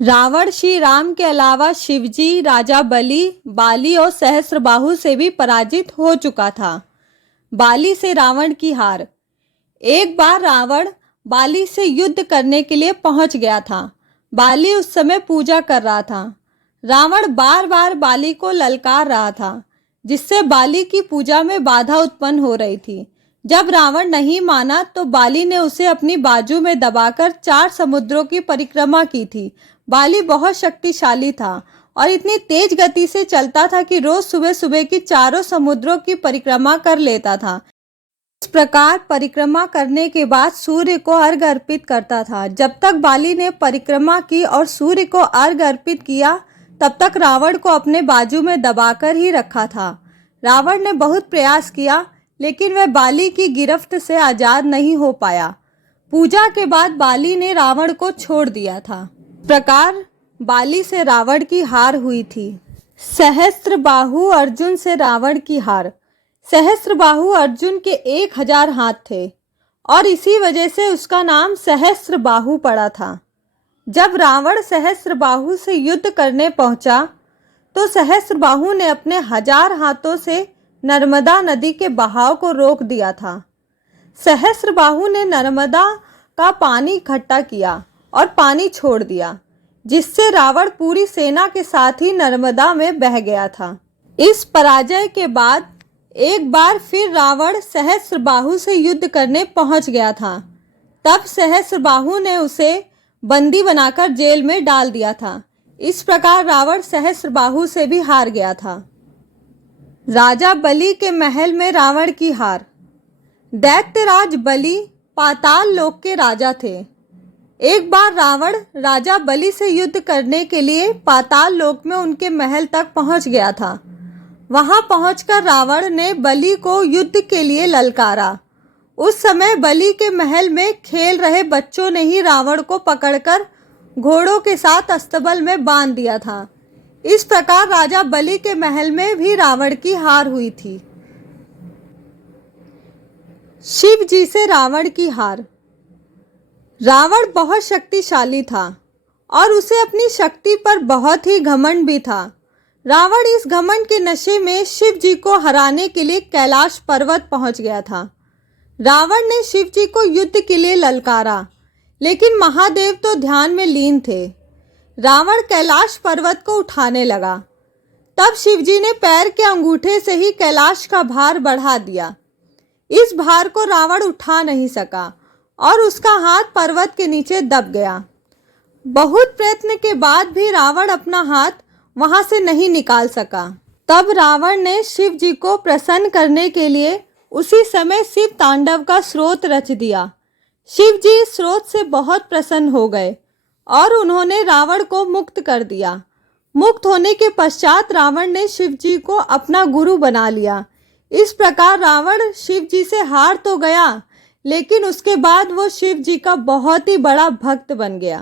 रावण श्री राम के अलावा शिवजी, राजा बलि, बाली और सहस्त्रबाहु से भी पराजित हो चुका था। बाली से रावण की हार। एक बार रावण बाली से युद्ध करने के लिए पहुंच गया था। बाली उस समय पूजा कर रहा था। रावण बार बार बाली को ललकार रहा था, जिससे बाली की पूजा में बाधा उत्पन्न हो रही थी। जब रावण नहीं माना तो बाली ने उसे अपनी बाजू में दबाकर 4 समुद्रों की परिक्रमा की थी। बाली बहुत शक्तिशाली था और इतनी तेज गति से चलता था कि रोज सुबह सुबह की 4 समुद्रों की परिक्रमा कर लेता था। इस प्रकार परिक्रमा करने के बाद सूर्य को अर्घ्य अर्पित करता था। जब तक बाली ने परिक्रमा की और सूर्य को अर्घ्य अर्पित किया, तब तक रावण को अपने बाजू में दबाकर ही रखा था। रावण ने बहुत प्रयास किया, लेकिन वह बाली की गिरफ्त से आजाद नहीं हो पाया। पूजा के बाद बाली ने रावण को छोड़ दिया था। इस प्रकार बाली से रावण की हार हुई थी। सहस्त्रबाहु अर्जुन से रावण की हार। सहस्त्रबाहु अर्जुन के 1000 हाथ थे और इसी वजह से उसका नाम सहस्त्रबाहु पड़ा था। जब रावण सहस्त्रबाहु से युद्ध करने पहुंचा तो सहस्त्रबाहु ने अपने 1000 हाथों से नर्मदा नदी के बहाव को रोक दिया था। सहस्त्रबाहु ने नर्मदा का पानी इकट्ठा किया और पानी छोड़ दिया, जिससे रावण पूरी सेना के साथ ही नर्मदा में बह गया था। इस पराजय के बाद एक बार फिर रावण सहस्त्रबाहु से युद्ध करने पहुंच गया था। तब सहस्त्रबाहु ने उसे बंदी बनाकर जेल में डाल दिया था। इस प्रकार रावण सहस्त्रबाहु से भी हार गया था। राजा बलि के महल में रावण की हार। दैत्यराज बलि पाताल लोक के राजा थे। एक बार रावण राजा बलि से युद्ध करने के लिए पाताल लोक में उनके महल तक पहुंच गया था। वहां पहुंचकर रावण ने बलि को युद्ध के लिए ललकारा। उस समय बलि के महल में खेल रहे बच्चों ने ही रावण को पकड़कर घोड़ों के साथ अस्तबल में बांध दिया था। इस प्रकार राजा बलि के महल में भी रावण की हार हुई थी। शिव जी से रावण की हार। रावण बहुत शक्तिशाली था और उसे अपनी शक्ति पर बहुत ही घमंड भी था। रावण इस घमंड के नशे में शिव जी को हराने के लिए कैलाश पर्वत पहुंच गया था। रावण ने शिव जी को युद्ध के लिए ललकारा, लेकिन महादेव तो ध्यान में लीन थे। रावण कैलाश पर्वत को उठाने लगा। तब शिव जी ने पैर के अंगूठे से ही कैलाश का भार बढ़ा दिया। इस भार को रावण उठा नहीं सका और उसका हाथ पर्वत के नीचे दब गया। बहुत प्रयत्न के बाद भी रावण अपना हाथ वहां से नहीं निकाल सका। तब रावण ने शिव जी को प्रसन्न करने के लिए उसी समय शिव तांडव का स्रोत रच दिया। शिव जी इस स्रोत से बहुत प्रसन्न हो गए और उन्होंने रावण को मुक्त कर दिया। मुक्त होने के पश्चात रावण ने शिव जी को अपना गुरु बना लिया। इस प्रकार रावण शिव जी से हार तो गया, लेकिन उसके बाद वो शिव जी का बहुत ही बड़ा भक्त बन गया।